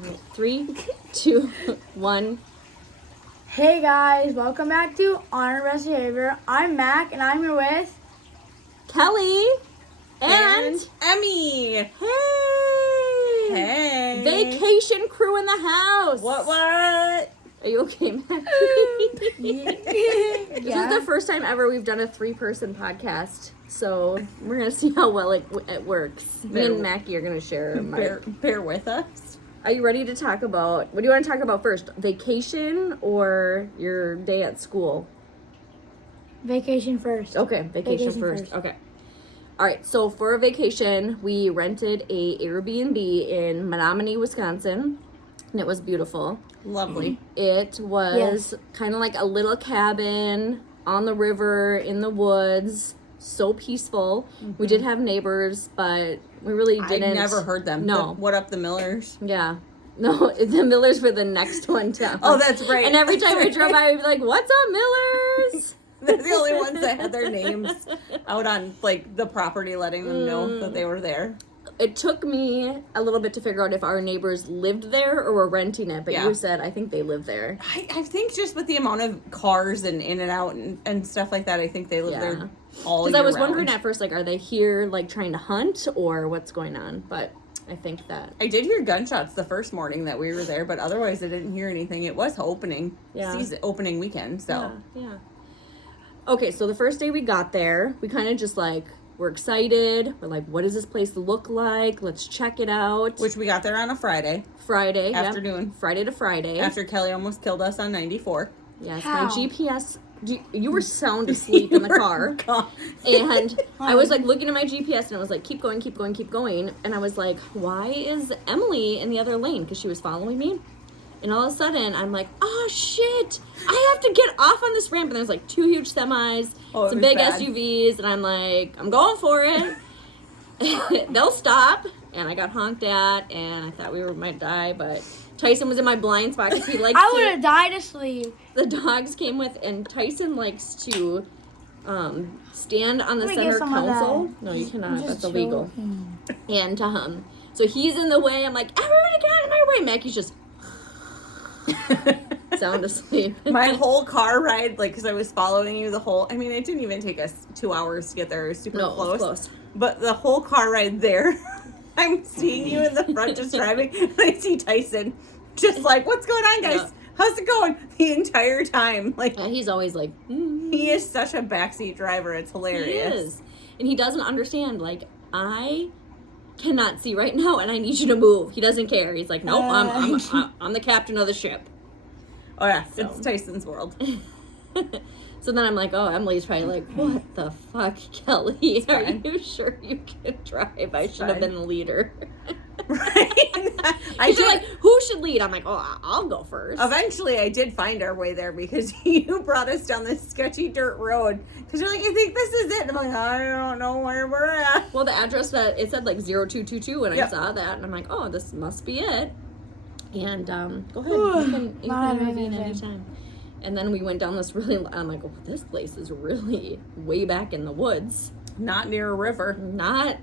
Right, 3, 2, 1. Hey guys, welcome back to Honor Best Behavior. I'm Mac and I'm here with Kelly and Emmy. Hey! Hey. Vacation crew in the house. What? Are you okay, Mac? This is the first time ever we've done a 3-person podcast, so we're gonna see how well it works. Me and Mackie are gonna share. Bear with us. Are you ready to talk about, what do you want to talk about first? Vacation or your day at school? Vacation first. Okay, vacation first. Okay. All right, so for a vacation, we rented a Airbnb in Menomonie, Wisconsin, and it was beautiful. Lovely. It was kind of like a little cabin on the river in the woods. So peaceful. We did have neighbors, but we really didn't. I never heard them. No. What up, the Millers? Yeah. No, the Millers were the next one down. Oh, that's right. And every time we drove by, we'd be like, "What's up, Millers?" They're the only ones that had their names out on, like, the property, letting them know that they were there. It took me a little bit to figure out if our neighbors lived there or were renting it, but you said, I think they live there. I think just with the amount of cars and in and out and stuff like that, I think they live there all year Because I was round. wondering at first, like, are they here, like, trying to hunt or what's going on? But I think that... I did hear gunshots the first morning that we were there, but otherwise I didn't hear anything. It was opening weekend, so... Yeah. Okay, so the first day we got there, we kind of just, like, we're excited. We're like, what does this place look like? Let's check it out. Which we got there on a Friday afternoon. Friday to Friday. After Kelly almost killed us on 94. Yes, How? my GPS... You were sound asleep in the car. And I was like looking at my GPS and I was like, keep going, keep going, keep going. And I was like, why is Emily in the other lane? Because she was following me. And all of a sudden, I'm like, oh, shit. I have to get off on this ramp. And there's like 2 huge semis, some big SUVs. And I'm like, I'm going for it. They'll stop. And I got honked at. And I thought we might die. But Tyson was in my blind spot because he likes I would have died asleep. The dogs came with. And Tyson likes to stand on the center console. No, you cannot. That's illegal. And so he's in the way. I'm like, everybody get out of my way. Mackie's just... sound asleep. My whole car ride, like, because I was following you the whole, I mean, it didn't even take us 2 hours to get there. It was super close. But the whole car ride there, I'm seeing you in the front just driving, and I see Tyson just like, what's going on, guys? Yeah. How's it going? The entire time. Like, he's always like, He is such a backseat driver. It's hilarious. He is. And he doesn't understand, like, I cannot see right now and I need you to move. He doesn't care. He's like, nope, I'm the captain of the ship. Oh yeah, so. It's Tyson's world. So then I'm like, oh, Emily's probably like, what the fuck, Kelly? Are you sure you can drive? I should have been the leader. Right? She's like, who should lead? I'm like, oh, I'll go first. Eventually, I did find our way there because you brought us down this sketchy dirt road. Because you're like, I think this is it. And I'm like, I don't know where we're at. Well, the address that it said like 0222, and I saw that, and I'm like, oh, this must be it. And go ahead, you can intervene anytime. And then we went down this I'm like, oh, this place is really way back in the woods. Not near a river. Not...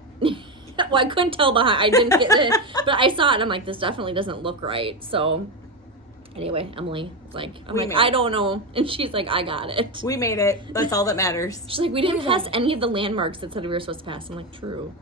Well, I couldn't tell behind. I didn't get it, but I saw it. And I'm like, this definitely doesn't look right. So, anyway, Emily was like, I don't know, and she's like, I got it. We made it. That's all that matters. She's like, we didn't pass any of the landmarks that said we were supposed to pass. I'm like, true.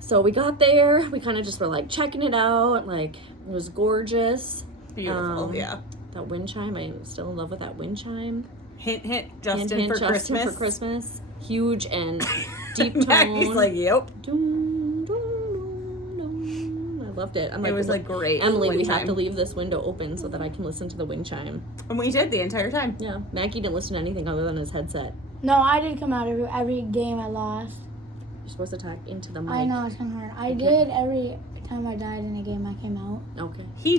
So we got there. We kind of just were like checking it out. Like, it was gorgeous. Beautiful. Yeah. That wind chime. I'm still in love with that wind chime. Hint, hint. Justin for Christmas. Huge and deep tone. Maggie's like, yep. I loved it. I'm like, it was like great. Emily, we have to leave this window open so that I can listen to the wind chime. And we did the entire time. Yeah. Mackie didn't listen to anything other than his headset. No, I did come out every game I lost. You're supposed to talk into the mic. I know, it's kind of hard. I did every time I died in a game I came out. Okay. He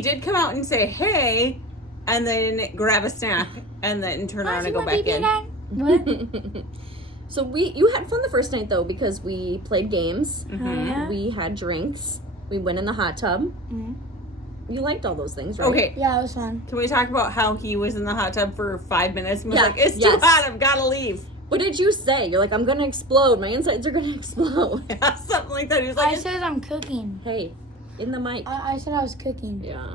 did come out and say, hey, and then grab a snack, and then turn around and go back in. What? So you had fun the first night, though, because we played games. Mm-hmm. We had drinks. We went in the hot tub. Mm-hmm. You liked all those things, right? Okay. Yeah, it was fun. Can we talk about how he was in the hot tub for 5 minutes and was like, it's too hot, I've got to leave. What did you say? You're like, I'm going to explode. My insides are going to explode. Yeah, something like that. He was like, I said I'm cooking. Hey, In the mic. I said I was cooking. Yeah.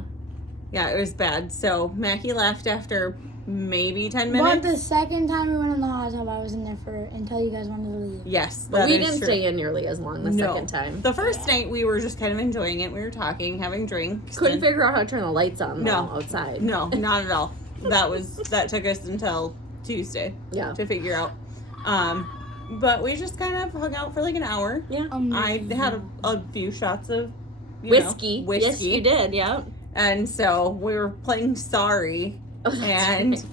Yeah, it was bad. So Mackie left after maybe 10 But minutes. the second time we went in the hot tub, I was in there until you guys wanted to leave. Yes, But that we is didn't true. stay in nearly as long the second time. The first night we were just kind of enjoying it. We were talking, having drinks. Couldn't and- figure out how to turn the lights on though, No. outside. No, not at all. That took us until Tuesday Yeah. to figure out. But we just kind of hung out for like an hour. Yeah. I had a few shots of Whiskey. whiskey. Yes, you did. Yeah. And so we were playing Sorry. Oh, that's And right.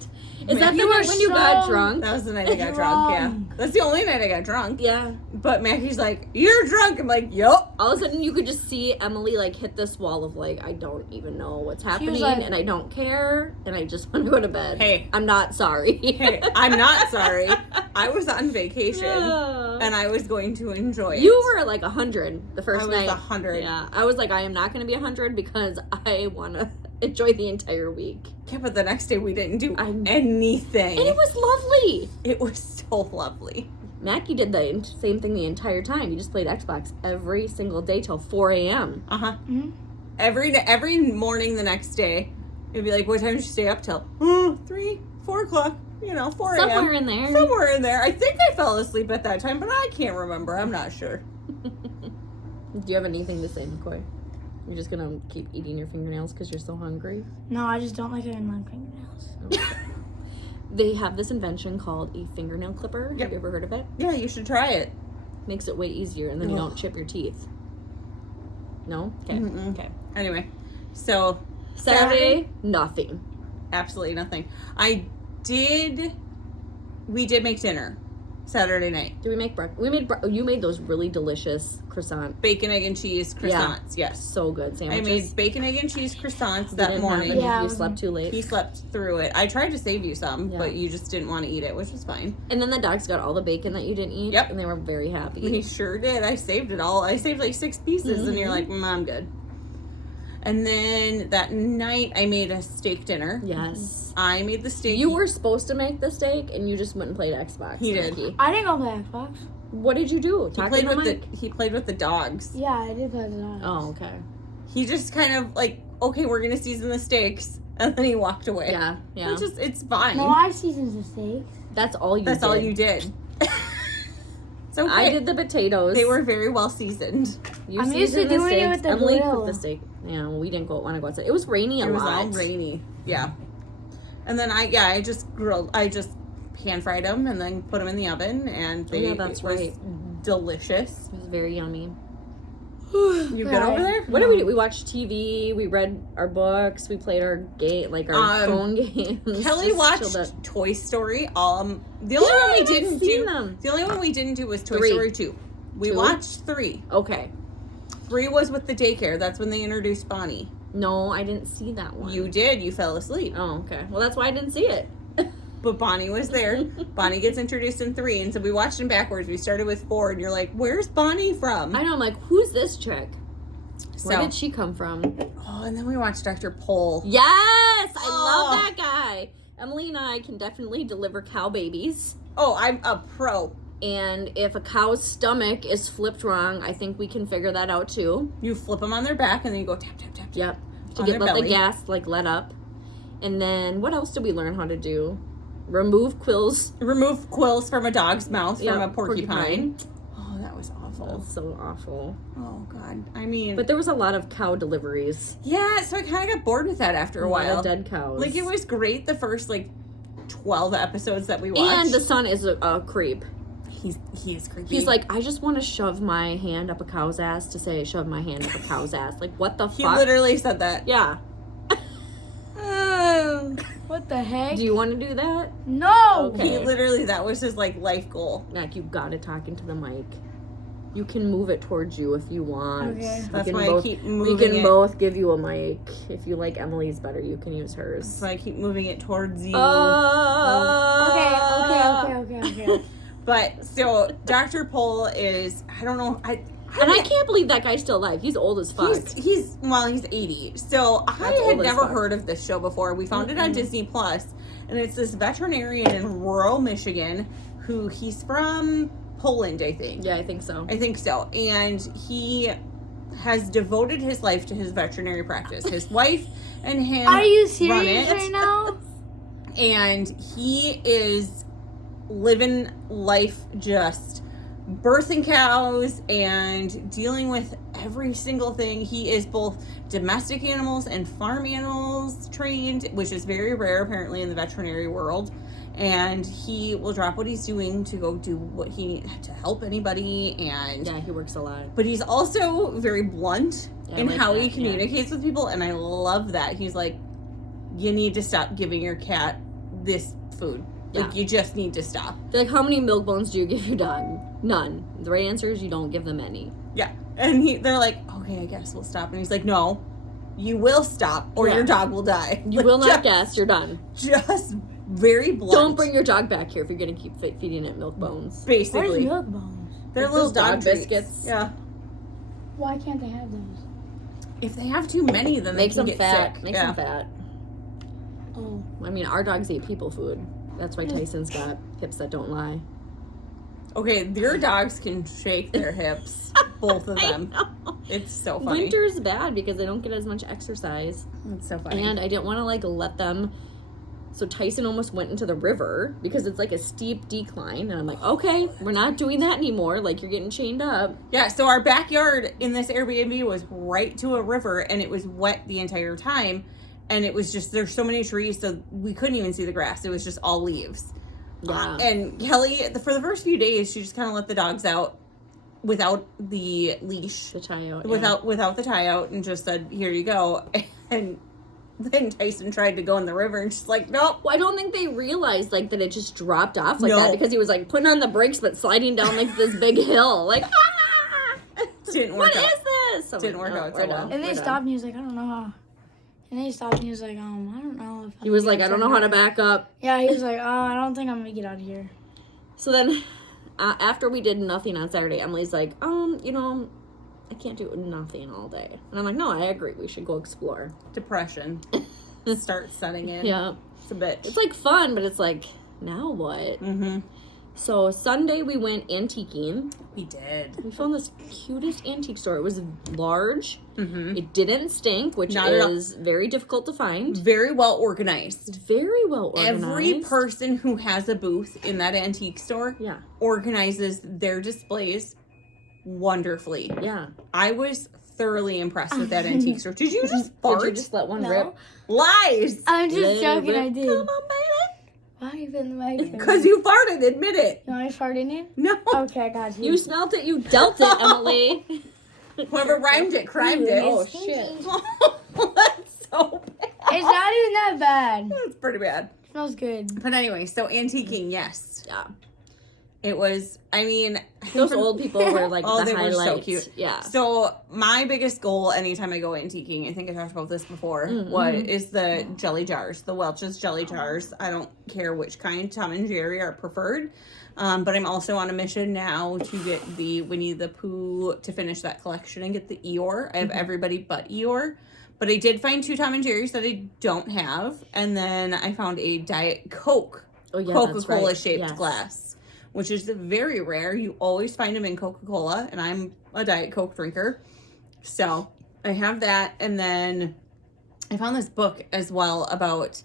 Is that the You night were when you got so- drunk? That was the night I got drunk, yeah. That's the only night I got drunk. Yeah. But Maggie's like, "You're drunk." I'm like, "Yup." All of a sudden, you could just see Emily like hit this wall of like, I don't even know what's happening, like- and I don't care, and I just want to go to bed. Hey. I'm not sorry. Hey, I'm not sorry. I was on vacation Yeah. and I was going to enjoy it. You were like 100 the first I was night. 100. Yeah, I was like, I am not going to be 100 because I want to enjoy the entire week. Yeah, but the next day we didn't do I'm- anything. And it was lovely. It was so lovely. Mackie did the same thing the entire time. He just played Xbox every single day till 4 a.m. Uh huh. Mhm. Every morning the next day, it'd be like, "What time did you stay up till?" 3, 4 o'clock. 4 a.m. Somewhere in there. Somewhere in there. I think I fell asleep at that time, but I can't remember. I'm not sure. Do you have anything to say, McCoy? You're just gonna keep eating your fingernails because you're so hungry? No, I just don't like having long fingernails. Okay. They have this invention called a fingernail clipper. Yep. Have you ever heard of it? Yeah, you should try it. Makes it way easier, and then you Ugh. don't chip your teeth. No? Okay. Mm-mm. Okay. Anyway, so Saturday, nothing. absolutely nothing. We did make dinner Saturday night. Did we make breakfast? You made those really delicious croissant. Bacon, egg, and cheese croissants. Yes. So good I sandwiches. made bacon, egg, and cheese croissants We that didn't have morning. any. Yeah, You slept too late. He slept through it. I tried to save you some, Yeah. but you just didn't want to eat it, which was fine. And then the dogs got all the bacon that you didn't eat. Yep. And they were very happy. He sure did. I saved it all. I saved like 6 pieces, and you're like, I'm good. And then that night, I made a steak dinner. Yes. I made the steak. You were supposed to make the steak, and you just went and played Xbox. He did. Nikki. I didn't go play Xbox. What did you do? He Talk played to the with mic? he played with the dogs. Yeah, I did play the dogs. Oh, okay. He just kind of like, okay, we're gonna season the steaks, and then he walked away. Yeah, yeah. It's fine. No, I seasoned the steaks. That's all you That's did. all you did. It's okay. I did the potatoes. They were very well seasoned. You I'm used to seasoned the doing it steaks. with the Emily grill. cooked the steak. Yeah, well, we didn't want to go outside. It was rainy a It was lot. all rainy. Yeah. And then I just pan fried them and then put them in the oven, and Oh, yeah, that's it was right. delicious. It was very yummy. You good over there? What did we do? We watched TV. We read our books. We played our our phone games. Kelly Just chilled watched out. Toy Story. The only Yeah, one I we haven't didn't seen do. them. The only one we didn't do was Toy 3. Story 2. We 2? watched 3. Okay. 3 was with the daycare. That's when they introduced Bonnie. No, I didn't see that one. You did. You fell asleep. Oh, okay. Well, that's why I didn't see it. But Bonnie was there. Bonnie gets introduced in 3, and so we watched them backwards. We started with 4, and you're like, "Where's Bonnie from?" I know. I'm like, who's this chick? Where So- did she come from? Oh, and then we watched Dr. Pole. Yes, I Oh. love that guy. Emily and I can definitely deliver cow babies. Oh, I'm a pro. And if a cow's stomach is flipped wrong, I think we can figure that out too. You flip them on their back, and then you go tap, tap, tap, tap. Yep. To On get their let the belly. gas let up. And then what else did we learn how to do? Remove quills. Remove quills from a dog's mouth from Yep, a porcupine. Oh, that was That awful. was so awful. Oh, God. I mean, But there was a lot of cow deliveries. yeah, so I kind of got bored with that after a lot while. of dead cows. Like, it was great the first, 12 episodes that we watched. And the son is a creep. He is creepy. He's like, I just want to shove my hand up a cow's ass to say shove my hand up a cow's ass. Like, what the He fuck? literally said that. Yeah. What the heck? Do you want to do that? No! Okay. He literally, that was his, life goal. Mac, you gotta talk into the mic. You can move it towards you if you want. Okay. We That's can why I both, keep we moving can it. both give you a mic. If you like Emily's better, you can use hers. So I keep moving it towards you. Okay. But, so, Dr. Pole is, I don't know, And I can't believe that guy's still alive. He's old as fuck. He's 80. So I That's had old as never fuck. heard of this show before. We found it on Disney Plus, and it's this veterinarian in rural Michigan who he's from Poland, I think. Yeah, I think so. I think so. And he has devoted his life to his veterinary practice. His wife and him Are you run serious it, right now? and he is living life just birthing cows and dealing with every single thing. He is both domestic animals and farm animals trained, which is very rare apparently in the veterinary world. And he will drop what he's doing to go do what he to help anybody. And Yeah, he works a lot. but he's also very blunt in like how that, he communicates with people, and I love that. He's like, you need to stop giving your cat this food. Like, you just need to stop. They're like, how many milk bones do you give your dog? None. The right answer is you don't give them any. Yeah. And they're like, okay, I guess we'll stop. And he's like, no, you will stop or your dog will die. You will not guess. You're done. Just very blunt. Don't bring your dog back here if you're going to keep feeding it milk bones. Basically. Where's milk bones? They're Like little those dog treats. biscuits. Yeah. Why can't they have those? If they have too many, then Makes they can them get fat. sick. Makes them fat. Oh. I mean, our dogs eat people food. That's why Tyson's got hips that don't lie. Okay, your dogs can shake their hips. Both of them. It's so funny. Winter's bad because they don't get as much exercise. It's so funny. And I didn't want to, like, let them... So Tyson almost went into the river because it's, like, a steep decline. And I'm like, okay, we're not doing that anymore. Like, you're getting chained up. Yeah, so our backyard in this Airbnb was right to a river, and it was wet the entire time. And it was just, there's so many trees, so we couldn't even see the grass. It was just all leaves. Yeah. And Kelly, for the first few days, she just kind of let the dogs out without the leash. The tie out. Without the tie out, and just said, here you go. And then Tyson tried to go in the river, and she's like, nope. Well, I don't think they realized, like, that it just dropped off like that because he was, like, putting on the brakes but sliding down, like, this big hill. Like, Didn't work out. What is this? So Didn't work out so well. And they stopped and he was like, I don't know how. And then he stopped and he was like, I don't know if He was like, I don't know how to back up. Yeah, he was like, I don't think I'm gonna get out of here. So then, after we did nothing on Saturday, Emily's like, you know, I can't do nothing all day. And I'm like, no, I agree. We should go explore. Depression starts setting in. Yeah. It's a bitch. It's like fun, but it's like, now what? Mm-hmm. So Sunday we went antiquing. We did. We found this cutest antique store. It was large. Mm-hmm. It didn't stink, which is very difficult to find. Very well organized. Very well organized. Every person who has a booth in that antique store organizes their displays wonderfully. Yeah. I was thoroughly impressed with that antique store. Did you just fart? Did you just let one rip? Lies! I'm just Let it joking, rip. I did. Come on, baby. Why are you putting the mic? Because you farted, admit it. You want me to fart in it? No. Okay, I got you. You smelt it, you dealt it, Emily. Whoever rhymed it, crimed it. Oh, shit. That's so bad. It's not even that bad. It's pretty bad. It smells good. But anyway, so antiquing, yes. Yeah. It was, I mean... Those old people were like oh, the they highlights. were so cute. Yeah. So my biggest goal anytime I go antiquing, I think I talked about this before, is the jelly jars, the Welch's jelly jars. I don't care which kind, Tom and Jerry are preferred. But I'm also on a mission now to get the Winnie the Pooh to finish that collection and get the Eeyore. I have everybody but Eeyore. But I did find 2 Tom and Jerry's that I don't have. And then I found a Diet Coke Coca-Cola shaped glass, which is very rare. You always find them in Coca-Cola, and I'm a Diet Coke drinker. So I have that. And then I found this book as well about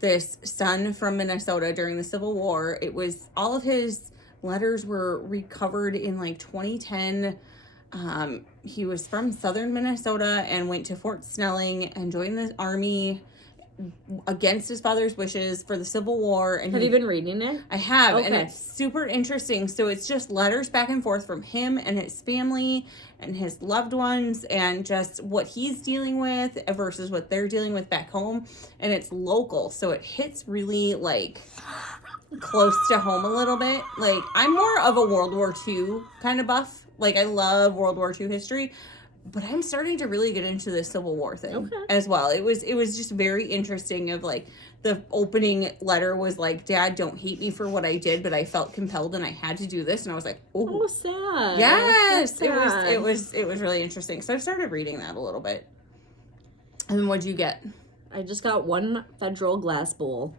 this son from Minnesota during the Civil War. It was, all of his letters were recovered in like 2010. He was from southern Minnesota and went to Fort Snelling and joined the army against his father's wishes for the Civil War. And Have you been reading it? I have, and Okay. it's super interesting. So it's just letters back and forth from him and his family and his loved ones, and just what he's dealing with versus what they're dealing with back home. And it's local, so it hits really like close to home a little bit. Like, I'm more of a World War II kind of buff. Like, I love World War II history. But I'm starting to really get into the Civil War thing as well. It was just very interesting. Of like, the opening letter was like, Dad, don't hate me for what I did, but I felt compelled and I had to do this. And I was like, Oh, sad. yes, So sad. it was really interesting. So I've started reading that a little bit. And then what'd you get? I just got 1 federal glass bowl.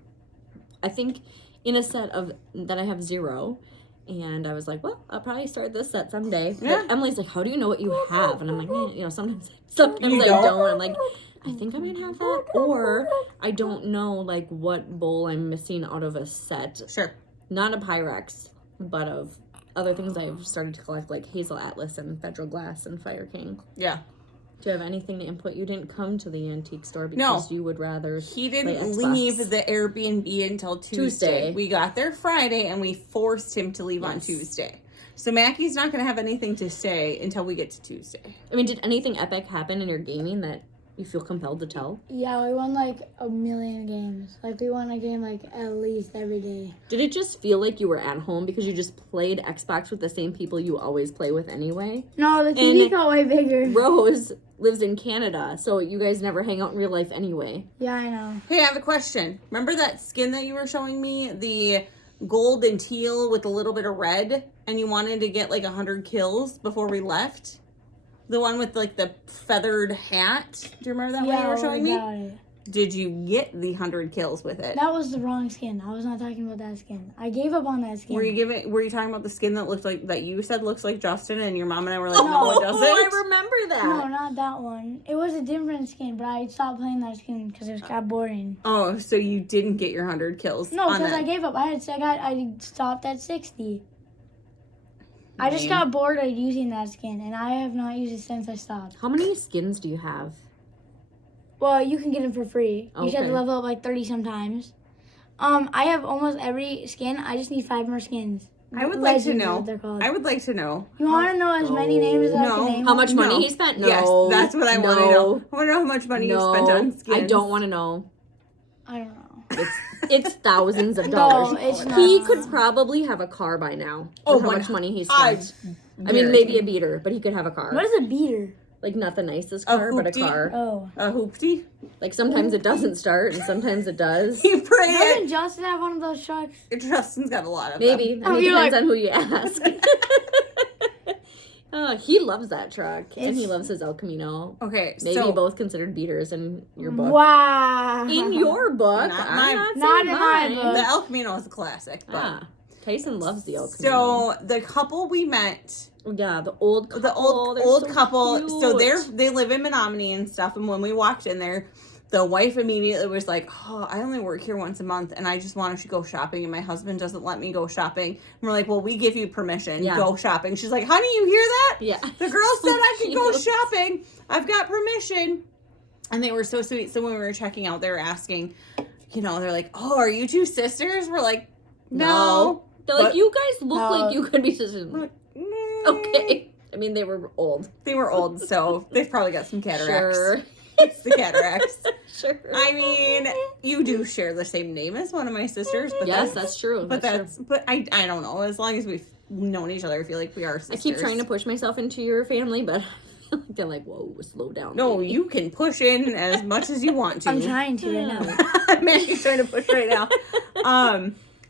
I think in a set of that I have 0. And I was like, well, I'll probably start this set someday. Yeah. But Emily's like, how do you know what you have? And I'm like, sometimes You I don't? don't. I'm like, I think I might have that. Or I don't know, like, what bowl I'm missing out of a set. Sure. Not a Pyrex, but of other things I've started to collect, like Hazel Atlas and Federal Glass and Fire King. Yeah. Do you have anything to input? You didn't come to the antique store because you would rather. He didn't leave the Airbnb until Tuesday. We got there Friday, and we forced him to leave on Tuesday. So Mackie's not going to have anything to say until we get to Tuesday. I mean, did anything epic happen in your gaming that you feel compelled to tell? Yeah, we won like a million games. Like we won a game like at least every day. Did it just feel like you were at home because you just played Xbox with the same people you always play with anyway? No, the TV got way bigger. Rose lives in Canada, so you guys never hang out in real life anyway. Yeah, I know. Hey, I have a question. Remember that skin that you were showing me? The gold and teal with a little bit of red? And you wanted to get like 100 kills before we left? The one with like the feathered hat? Do you remember that one you were showing me? Did you get the 100 kills with it? That was the wrong skin. I was not talking about that skin. I gave up on that skin. Were you talking about the skin that looked like, that you said looks like Justin, and your mom and I were like, no, it doesn't? I remember that. No, not that one. It was a different skin, but I stopped playing that skin because it got boring. Oh, so you didn't get your 100 kills? No, because I gave up. I stopped at 60. I just got bored of using that skin, and I have not used it since I stopped. How many skins do you have? Well, you can get them for free. You just have to Okay. level up like 30 sometimes. I have almost every skin. I just need 5 more skins. I would like to Legends is know. what they're called. I would like to know. You want to know as many names as I No. can name? How much them? money No. he spent? No. Yes, that's what I want to No. know. I want to know how much money you spent on skins. I don't want to know. I don't know. It's thousands of dollars. No, it's He not. could probably have a car by now. Oh, With how my- much money he spent. I mean, maybe a beater, but he could have a car. What is a beater? Like, not the nicest car, but a hoopty? car. Oh. A hoopty? Like, sometimes it doesn't start, and sometimes it does. You pray Doesn't it. Justin have one of those trucks? Justin's got a lot of Maybe. them. I mean, you're depends like- on who you ask. He loves that truck, and he It's- loves his El Camino. Okay, Maybe so both considered beaters in your book. Wow. In your book, Not I'm my- not, Not saying in my mine. book. the El Camino is a classic. But Ah, Tyson loves the El Camino. so the couple we met, Yeah, the old couple. the old they're old so couple. So cute. they live in Menomonie and stuff. And when we walked in there, the wife immediately was like, "Oh, I only work here once a month, and I just want to go shopping, and my husband doesn't let me go shopping." And we're like, "Well, we give you permission. Yeah. Go shopping." She's like, "Honey, you hear that? Yeah. The girl said I could go Cute. shopping. I've got permission." And they were so sweet. So when we were checking out, they were asking, they're like, "Oh, are you two sisters?" We're like, "No." They're like, But- you guys look No. like you could be sisters. We're like, "Mm." Okay. I mean, they were old. They were old, so they've probably got some cataracts. Sure. It's the cataracts. Sure. I mean, you do share the same name as one of my sisters, but Yes, that's true. But That's true. I don't know. As long as we've known each other, I feel like we are I sisters. keep trying to push myself into your family, but I feel like they're like, whoa, slow down. No, baby." you can push in as much as you want to. I'm trying to right now. Maggie's trying to push right now.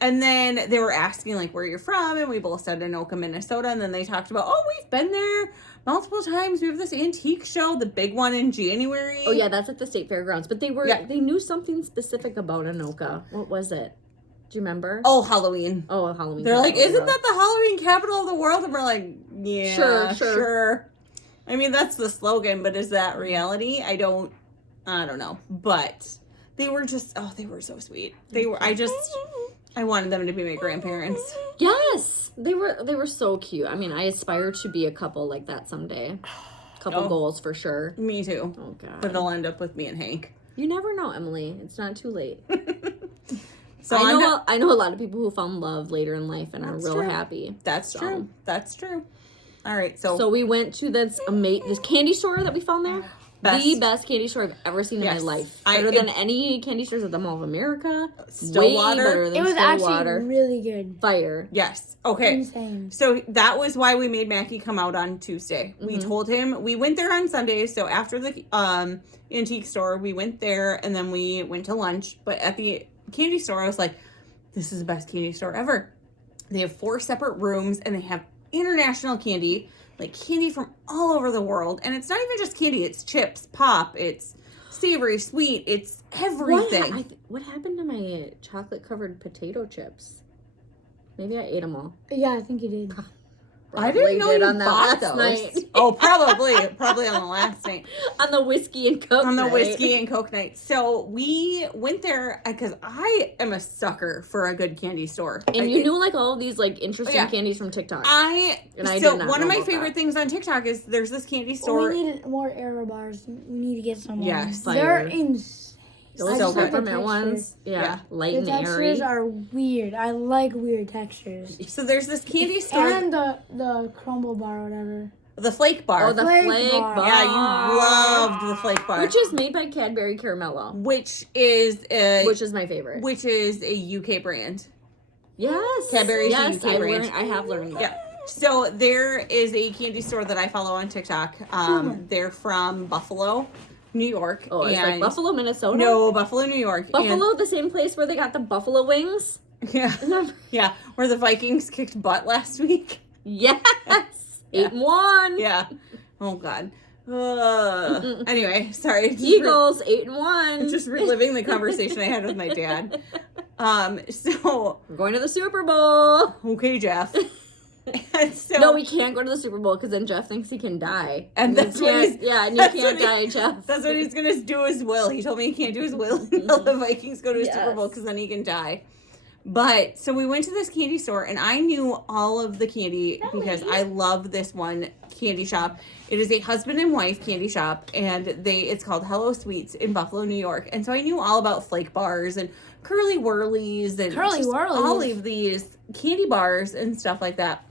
And then they were asking like where you're from, and we both said Anoka, Minnesota. And then they talked about, oh, we've been there multiple times. We have this antique show, the big one in January. Oh, yeah, that's at the state fairgrounds. But they knew something specific about Anoka. What was it? Do you remember? Oh, Halloween. Oh, Halloween. They're like, Capital isn't Road. that the Halloween capital of the world? And we're like, yeah, Sure. I mean, that's the slogan, but is that reality? I don't know. But they were just, they were so sweet. I wanted them to be my grandparents. Yes, they were so cute. I mean, I aspire to be a couple like that someday. Couple Oh. goals for sure. Me too. Oh God, But it'll end up with me and Hank. you never know, Emily. It's not too late. So I know a lot of people who found love later in life and are That's real true. happy. That's So- true. That's true. All right. So, we went to this candy store that we found there. The best candy store I've ever seen in my Yes. life. Better than any candy stores at the Mall of America. Stillwater. Way better than It was Stillwater. actually really good. Fire. yes. Okay. Insane. So that was why we made Mackie come out on Tuesday. We told him we went there on Sunday. So after the antique store, we went there and then we went to lunch. But at the candy store, I was like, "This is the best candy store ever." They have 4 separate rooms and they have international candy, like candy from all over the world. And it's not even just candy; it's chips, pop, it's savory, sweet, it's everything. What happened to my chocolate covered potato chips? Maybe I ate them all. Yeah, I think you did. I didn't know you on that bought last those. night. Oh, probably on the last night. On the whiskey and Coke On the night. whiskey and Coke night. So we went there because I am a sucker for a good candy store. And you knew like all of these like interesting candies from TikTok. I did not one of know my about favorite that. things on TikTok is there's this candy store. We need more Aero bars. We need to get some more. Yes. They're Fire. insane. Those So good. peppermint ones. Yeah. Light The and airy. textures are weird. I like weird textures. So there's this candy store. And the crumble bar or whatever. The flake bar. Oh, the Flake flake bar. bar. Yeah, you loved the flake bar. Which is made by Cadbury Caramello. Which is Which is my favorite. Which is a UK brand. Yes. Cadbury's a yes, UK brand. I have learned that. Yeah. So there is a candy store that I follow on TikTok. They're from Buffalo, New York. Oh, it's like Buffalo, Minnesota? No, Buffalo, New York. Buffalo, the same place where they got the buffalo wings? Yeah. Yeah. Where the Vikings kicked butt last week. Yes. Yeah. 8-1. Yeah. Oh, God. Anyway, sorry. Eagles, 8-1. Just reliving the conversation I had with my dad. So. We're going to the Super Bowl. Okay, Jeff. And so, No, we can't go to the Super Bowl because then Jeff thinks he can die. And that's you what can't, he's... yeah, and you that's can't what he- die, Jeff. That's what he's going to do his will. He told me he can't do his will until the Vikings go to a Super Yes. Bowl because then he can die. But, so we went to this candy store, and I knew all of the candy because I love this one candy shop. It is a husband and wife candy shop, and it's called Hello Sweets in Buffalo, New York. And so I knew all about flake bars and Curly Whirlies and just all of these candy bars and stuff like that.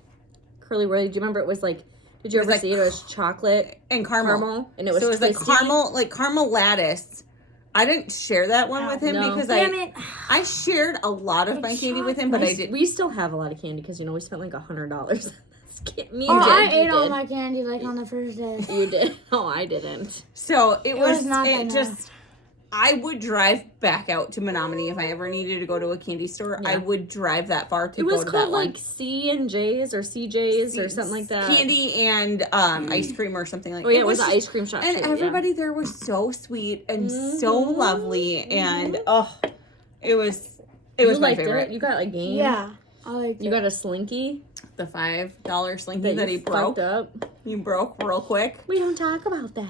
Curly Whirly, do you remember it was like, did you ever see it? It was chocolate and caramel. And it was so it was twisty. like caramel lattice. I didn't share that one with him because I shared a lot of my candy with him, but I did. We still have a lot of candy because, we spent like $100. I ate all my candy like on the first day. You did? No, I didn't. So it was not it that just. I would drive back out to Menomonie if I ever needed to go to a candy store. Yeah. I would drive that far to It go was to called that like one. C&J's or CJ's or something like that. Candy and ice cream or something like that. Oh, yeah, it was an ice cream shop And too, everybody there was so sweet and so lovely. And, it was my liked favorite. It? You got a game? Yeah. I like You got a Slinky? The $5 Slinky that he you broke. fucked up? You broke real quick. We don't talk about that.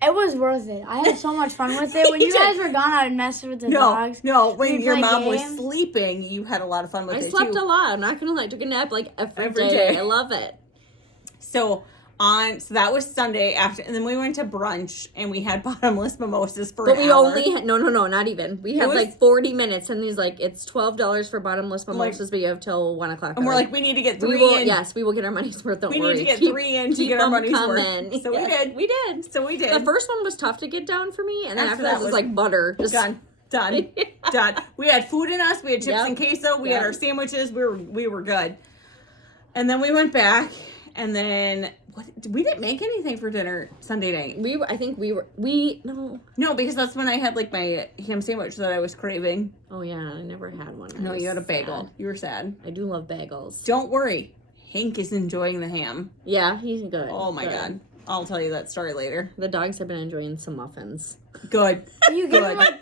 It was worth it. I had so much fun with it. When you guys were gone, I would mess with the dogs. No, when We'd your play mom was games. sleeping, you had a lot of fun with I it slept too. a lot. I'm not going to lie. I took a nap like every Every day. day. I love it. So that was Sunday after, and then we went to brunch and we had bottomless mimosas for But an we hour. only had, no, not even. We had was- like 40 minutes, and he's like, it's $12 for bottomless mimosas, but you have till 1 o'clock. And we're like, we need to get we three will, in. yes, we will get our money's worth. Don't We worry. need to get 3 in to keep get our them money's coming. worth. So we Yes, did. We did. So we did. The first one was tough to get down for me, and then after that that was was like butter. Just Done. Done. We had food in us. We had chips Yep. and queso. We had Yep. our sandwiches. We were good. And then we went back, and then we didn't make anything for dinner Sunday night. No, because that's when I had like my ham sandwich that I was craving. Oh yeah, I never had one. No, I you had a was bagel. sad. You were sad. I do love bagels. Don't worry, Hank is enjoying the ham. Yeah, he's good. Oh my Good. God, I'll tell you that story later. The dogs have been enjoying some muffins. Good. You give Good. them like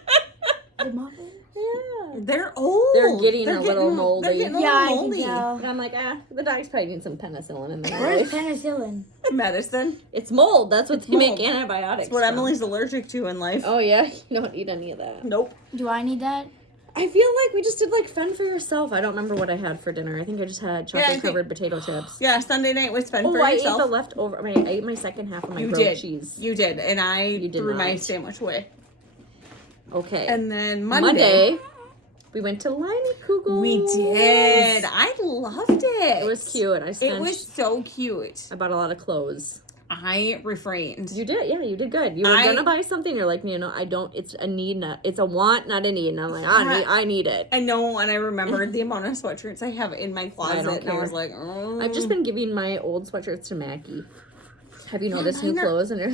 the muffin? Yeah. They're old. They're getting a little moldy. They're getting a Yeah, little I can moldy. tell. And I'm like, the dogs probably need some penicillin in their Where's life. penicillin? Medicine. It's mold. That's what they mold. make antibiotics. It's what from. Emily's allergic to in life. Oh yeah, you don't eat any of that. Nope. Do I need that? I feel like we just did like fend for yourself. I don't remember what I had for dinner. I think I just had Yeah, I chocolate covered potato chips. Yeah, Sunday night was fun for I yourself. ate the leftover. I ate my second half of my You grilled did. cheese. You did, and I did threw my not. sandwich away. Okay. And then Monday, we went to Liney Kugel. we did. I loved it. It was cute. It was so cute. I bought a lot of clothes. I refrained. You did, yeah, you did good. You were gonna buy something. You're like, I don't. It's a need, it's a want, not a need. And I'm like, I need it. I know, and I remembered the amount of sweatshirts I have in my closet, don't and I care. was like, oh. I've just been giving my old sweatshirts to Mackie. Have you noticed new mine are- clothes in her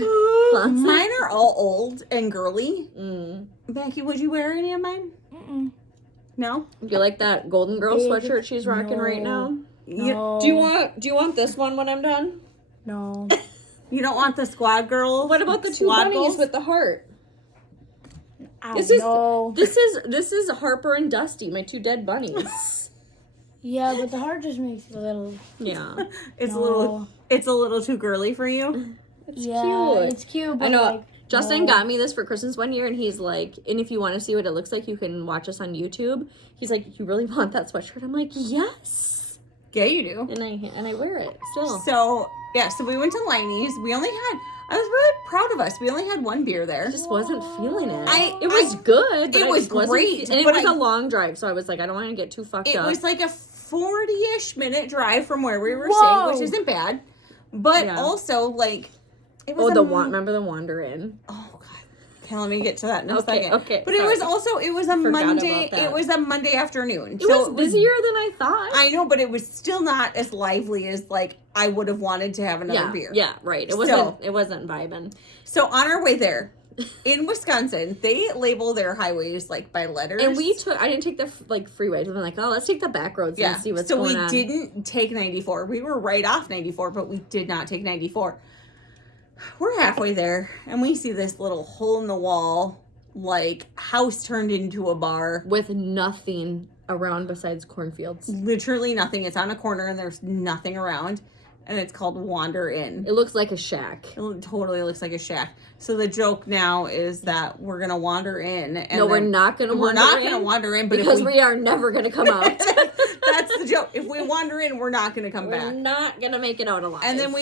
closet? Mine are all old and girly. Mm. Becky, would you wear any of mine? No. You like that Golden Girl Big- sweatshirt she's rocking right now? No. Do you want this one when I'm done? No. You don't want the squad girl? What about the two squad bunnies goals? with the heart? I This know. is Harper and Dusty, my two dead bunnies. Yeah, but the heart just makes it a little. Yeah. It's No. a little too girly for you. It's Yeah, cute. it's cute, but I know. like, Justin no. got me this for Christmas one year, and he's like, and if you want to see what it looks like, you can watch us on YouTube. He's like, you really want that sweatshirt? I'm like, yes. Yeah, you do. And I wear it still. So we went to Liney's. I was really proud of us. We only had one beer there. I just wasn't feeling it. I- It was good. But it I was just wasn't great, and it but was a long drive, so I was like, I don't want to get too fucked It up. was like a 40-ish minute drive from where we were Whoa. staying, which isn't bad. But Yeah. also, like, it was remember the Wander Inn? Oh, God. Okay, let me get to that in a Okay, second. okay, But it was also, it was a Forgot Monday. about that. It was a Monday afternoon. It was busier than I thought. I know, but it was still not as lively as, like, I would have wanted to have another beer. Yeah, right. It wasn't vibing. So on our way there, in Wisconsin, they label their highways, like, by letters. And I didn't take the freeways. I'm like, oh, let's take the back roads and see what's going on. So we didn't take 94. We were right off 94, but we did not take 94. We're halfway there, and we see this little hole in the wall, like, house turned into a bar. With nothing around besides cornfields. Literally nothing. It's on a corner, and there's nothing around. And it's called Wander Inn. It looks like a shack. It totally looks like a shack. So the joke now is that we're going to wander in. And No, we're not going to wander in. We're not going to wander in. But because we are never going to come out. That's the joke. If we wander in, we're not going to come back. We're not going to make it out alive. And then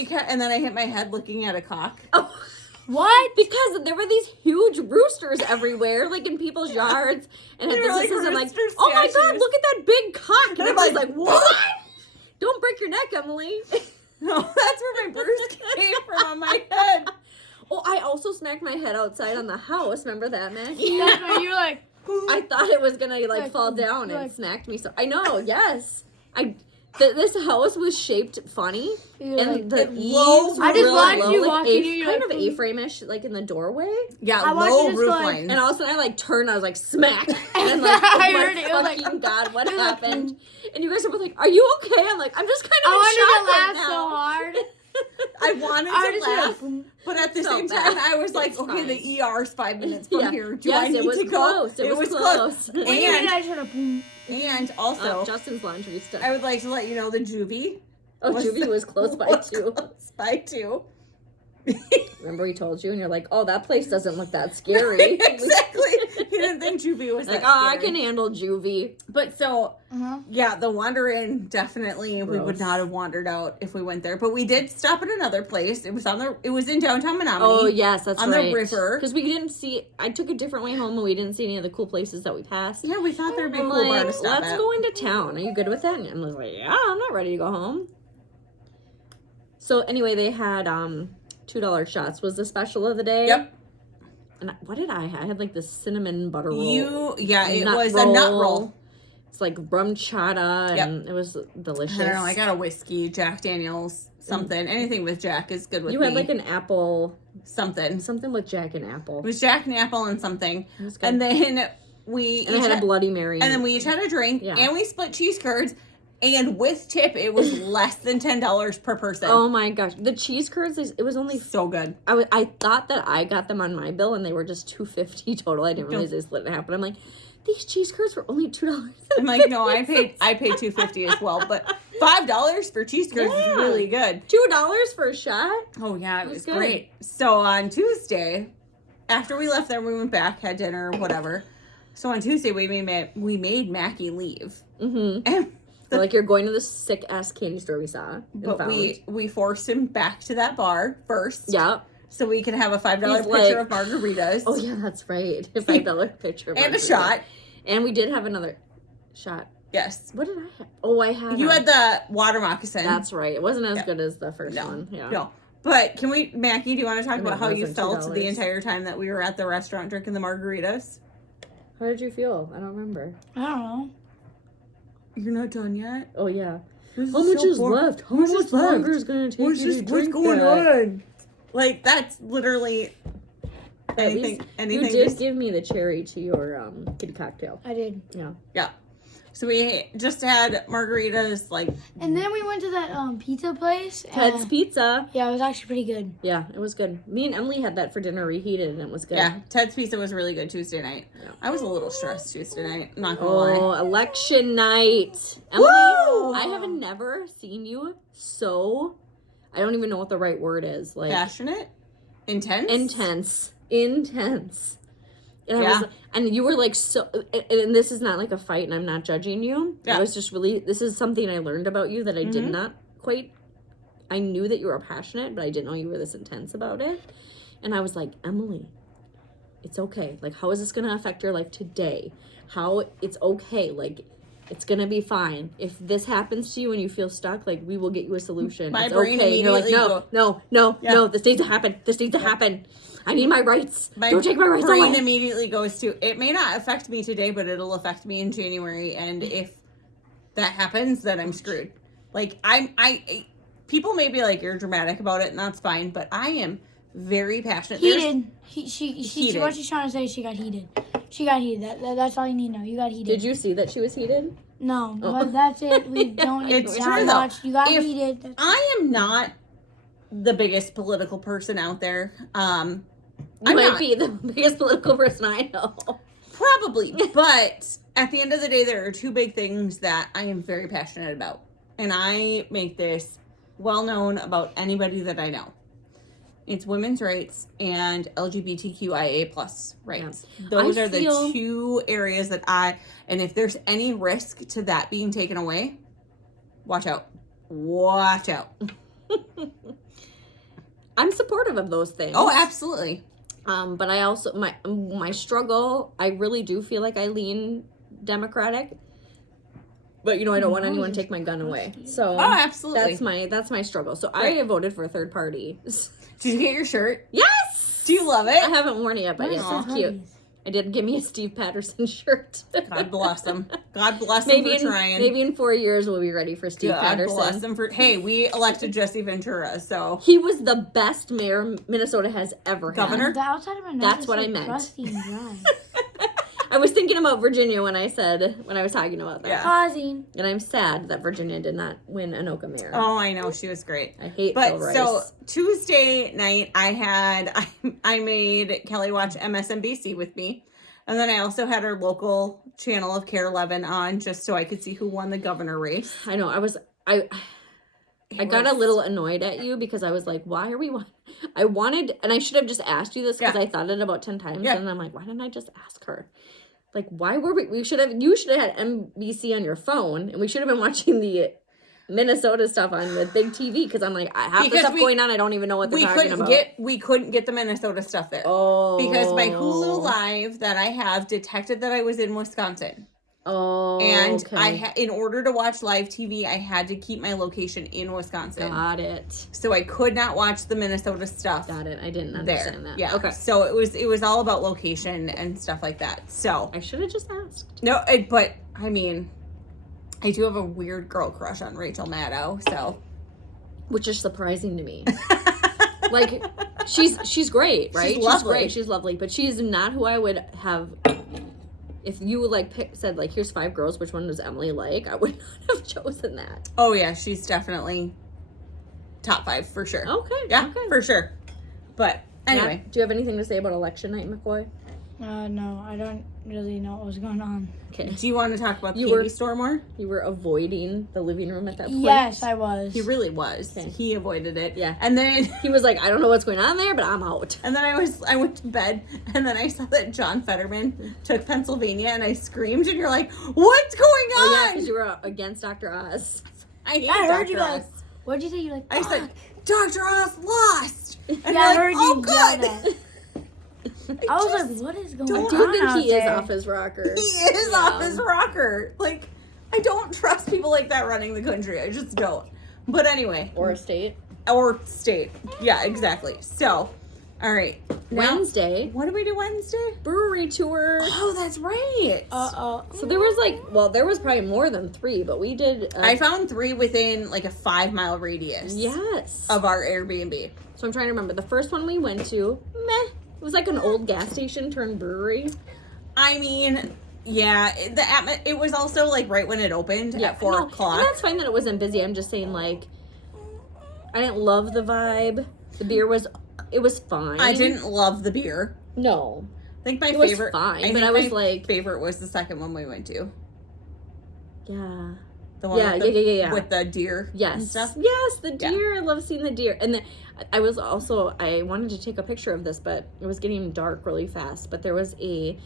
I hit my head looking at a cock. Oh. What? Because there were these huge roosters everywhere, like in people's yards. And They were like I'm like, rooster oh my God, statues. look at that big cock. And I'm everyone's like, like, what? Don't break your neck, Emily. No, that's where my bruise came from on my head. Oh, I also smacked my head outside on the house. Remember that, Mac? That's why you're like. I thought it was gonna Like, fall down and like- smacked me. So I know, yes. This house was shaped funny, You're and like, the it eaves low- were I just really watched low, you like walking in, you're kind like, of A-frame-ish, like in the doorway. Yeah, I want low you to roof like- lines. And all of a sudden, I turned. I was like, smack, and like, I oh heard my it. It was like- fucking God, what it was like, happened? And you guys were both like, "Are you okay?" I'm like, "I'm just kind of in I shock wanted right to laugh now." so hard. I wanted I to just laugh, like, but at the So same bad. time, I was like, It's okay, fine. the ER's 5 minutes from Yeah. here. Do Yes, I need it was to close. go? It was close. When you did, And, I should have. and also, Justin's laundry stuff. I would like to let you know the juvie. Oh, Juvie was close by too. Close by too. Remember we told you, and you're like, "Oh, that place doesn't look that scary." Exactly. He didn't think juvie was Like, that oh, I scary. can handle Juvie. But so, Uh-huh. yeah, the wander in, definitely we would Gross. not have wandered out if we went there. But we did stop at another place. It was in downtown Menomonie. Oh yes, that's on right. the river. Because we didn't see. I took a different way home, and we didn't see any of the cool places that we passed. Yeah, we thought there'd be a I'm cool bar like, to stop let's at. go into town. Are you good with that? And I was like, yeah, I'm not ready to go home. So anyway, they had $2 shots was the special of the day. Yep. And what did I have? I had like this cinnamon butter roll. It Nut was a nut roll. It's like rum chata, and it was delicious. I don't know. I got a whiskey, Jack Daniels, something. Anything with Jack is good with You me. had like an apple, something. something with Jack and apple. It was Jack and apple and something. It was good. And then we And I had a Bloody Mary. and then we each had a drink, Yeah. and we split cheese curds. And with tip, it was less than $10 per person. Oh my gosh, the cheese curds! It was only. So good. I thought that I got them on my bill, and they were just $2.50 total. I didn't realize they split in half. But I'm like, these cheese curds were only $2. I'm like, no, I paid $2.50 as well, but $5 for cheese curds is really good. $2 for a shot. Oh yeah, it was good. great. So on Tuesday, after we left there, we went back, had dinner, whatever. So on Tuesday, we made Mackie leave, Mm-hmm. and Like you're going to the sick ass candy store we saw. And but found. we forced him back to that bar first. Yeah. So we could have a $5 He's picture like- of margaritas. Oh yeah, that's right. A $5 picture. of And a margarita. shot. And we did have another shot. Yes. What did I have? Oh, I had. You a- had the water moccasin. That's right. It wasn't as Yeah. good as the first no, one. Yeah. no. But can we, Mackie? Do you want to talk And about it how you wasn't felt $2. the entire time that we were at the restaurant drinking the margaritas? How did you feel? I don't remember. I don't know. You're not done yet. Oh yeah. This How much so is boring. left? How much is longer left? is going to take What's you to this? What's drink going that? on? Like that's literally At least anything. You did just- give me the cherry to your kid cocktail. I did. Yeah. Yeah. So we just had margaritas, like... And then we went to that pizza place. Ted's Pizza. Yeah, it was actually pretty good. Yeah, it was good. Me and Emily had that for dinner reheated, and it was good. Yeah, Ted's Pizza was really good Tuesday night. Yeah. I was a little stressed Tuesday night, I'm not gonna lie. Oh, election night. Emily, Woo! I have never seen you so... I don't even know what the right word is. Like passionate? Intense. And and you were like so, and this is not like a fight, and I'm not judging you. Yeah. I was just really, this is something I learned about you that I did not quite, I knew that you were passionate, but I didn't know you were this intense about it. And I was like, Emily, it's okay. Like, how is this going to affect your life today? How it's okay. Like, it's going to be fine. If this happens to you and you feel stuck, like, we will get you a solution. My it's brain okay. And you're like, immediately no, this needs to happen. This needs to happen. I need my rights. Don't take my rights away. My brain immediately goes to, it may not affect me today, but it'll affect me in January. And if that happens, then I'm screwed. Like, people may be like, you're dramatic about it, and that's fine, but I am very passionate. Heated. Heated. What she's trying to say is she got heated. She got heated. That's all you need to know. You got heated. Did you see that she was heated? No, but that's it. We don't need It's that true, much. though. You got If heated. I am not the biggest political person out there. You might be the biggest political person I know. Probably. But at the end of the day, there are two big things that I am very passionate about. And I make this well known about anybody that I know. It's women's rights and LGBTQIA plus rights. Yeah. Those are the two areas that and if there's any risk to that being taken away, watch out. Watch out. I'm supportive of those things. Oh, absolutely. But I also, my struggle, I really do feel like I lean Democratic. But, you know, I don't want anyone to take my gun away. So, absolutely. That's my struggle. So, I voted for a third party. Did you get your shirt? Yes! Do you love it? I haven't worn it yet, but it's cute. I did give me a Steve Patterson shirt. God bless him. God bless him for trying. Maybe in 4 years we'll be ready for Steve Patterson. God bless him for... Hey, we elected Jesse Ventura, so... He was the best mayor Minnesota has ever Governor? had. The outside of my nose That's is what like I meant. crusty and dry. I was thinking about Virginia when I was talking about that. Yeah. Pausing. And I'm sad that Virginia did not win Anoka mayor. Oh, I know. She was great. I hate Phil Rice. So Tuesday night, I made Kelly watch MSNBC with me. And then I also had our local channel of Care 11 on just so I could see who won the governor race. I know. I got a little annoyed at you because I was like, why are we... I wanted... And I should have just asked you this because I thought it about 10 times. Yeah. And I'm like, why didn't I just ask her? Like, why were we... You should have had NBC on your phone. And we should have been watching the Minnesota stuff on the big TV. Because I'm like, I have this stuff going on. I don't even know what they're talking about. We couldn't get the Minnesota stuff there. Oh. Because my Hulu Live that I have detected that I was in Wisconsin. Oh, and okay. In order to watch live TV, I had to keep my location in Wisconsin. Got it. So I could not watch the Minnesota stuff. Got it. I didn't understand that. Yeah. Okay. So it was all about location and stuff like that. So I should have just asked. No, but I mean, I do have a weird girl crush on Rachel Maddow. So, which is surprising to me. Like, she's great, right? She's great. She's lovely, but she's not who I would have. If you said like, here's 5 girls, which one does Emily like? I would not have chosen that. Oh yeah, she's definitely top 5 for sure. Okay. Yeah, okay. for sure. But anyway, Matt, do you have anything to say about election night, McCoy? No, I don't really know what was going on. Okay. Do you want to talk about the candy store more? You were avoiding the living room at that point? Yes, I was. He really was. Okay. He avoided it. Yeah. And then he was like, I don't know what's going on there, but I'm out. And then I went to bed, and then I saw that John Fetterman took Pennsylvania, and I screamed, and you're like, what's going on? Oh, yeah, because you were against Dr. Oz. I heard you guys. What'd you say? You're like, I said, Dr. Oz lost. And yeah, I heard you good. That. I was like, what is going on? I do think he there? is off his rocker. He is off his rocker. Like, I don't trust people like that running the country. I just don't. But anyway. Or state. Yeah, exactly. So, all right. Now, Wednesday. What did we do Wednesday? Brewery tour. Oh, that's right. So there was probably more than 3, but we did. I found 3 within like a 5-mile radius. Yes. Of our Airbnb. So I'm trying to remember. The first one we went to, meh. It was like an old gas station turned brewery. I mean, Yeah, it was also like right when it opened at 4 o'clock. And that's fine that it wasn't busy. I'm just saying, like, I didn't love the vibe. The beer was fine. I didn't love the beer. No. I think my favorite. Was fine, but I was like, favorite was the second one we went to. Yeah. The one yeah. with the deer. Yes. And stuff. Yes, the deer. Yeah. I love seeing the deer. And I wanted to take a picture of this, but it was getting dark really fast. But there was a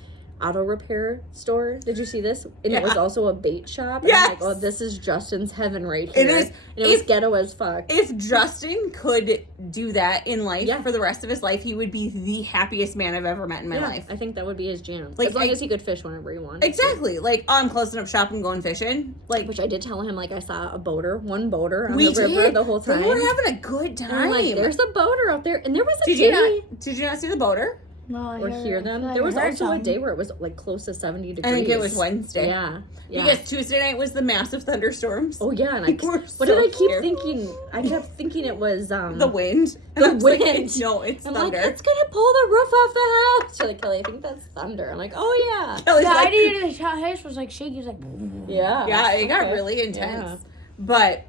auto repair store. Did you see this? And it was also a bait shop. And I'm like, oh, this is Justin's heaven right here. It is. And it was ghetto as fuck. If Justin could do that in life for the rest of his life, he would be the happiest man I've ever met in my life. I think that would be his jam. Like, as long as he could fish whenever he wanted. Exactly. Like, I'm closing up shop and going fishing. Like, which I did tell him, like, I saw one boater on the river the whole time. We were having a good time. And I'm like, there's a boater out there. And there was a day. Did you not see the boater? No, or hear them. There was also a day where it was like close to 70 degrees. I think it was Wednesday. Yeah. Because Tuesday night was the massive thunderstorms. Oh yeah, and what did I keep thinking? I kept thinking it was the wind. The wind. Like, no, it's I'm thunder. Like, it's gonna pull the roof off the house. She's like, Kelly, I think that's thunder. I'm like, oh yeah. Kelly's the idea of the house was like shaky. It was like, yeah, it got really intense. Yeah. But